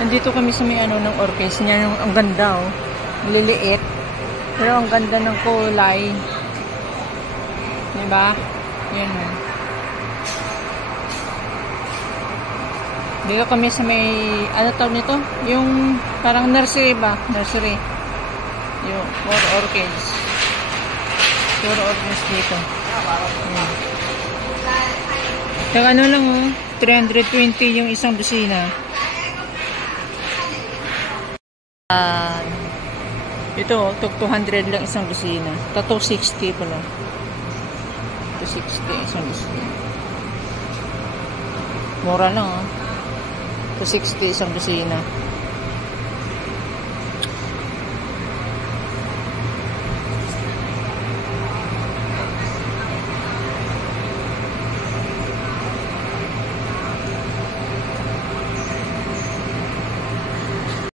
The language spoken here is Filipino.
Nandito kami sa may ano ng orchids niya. Ang ganda oh. Liliit. Pero ang ganda ng kulay. Diba? Yan oh. Dito kami sa may, ano tawag nito? Yung parang nursery ba? Nursery. Yung more orchids. Puro orchids dito. Yan. Kaya ano lang oh. 320 yung isang dosina. Ito, 200 lang isang dosina. 260 pala. 260 isang dosina. Mura lang, 260 isang dosina.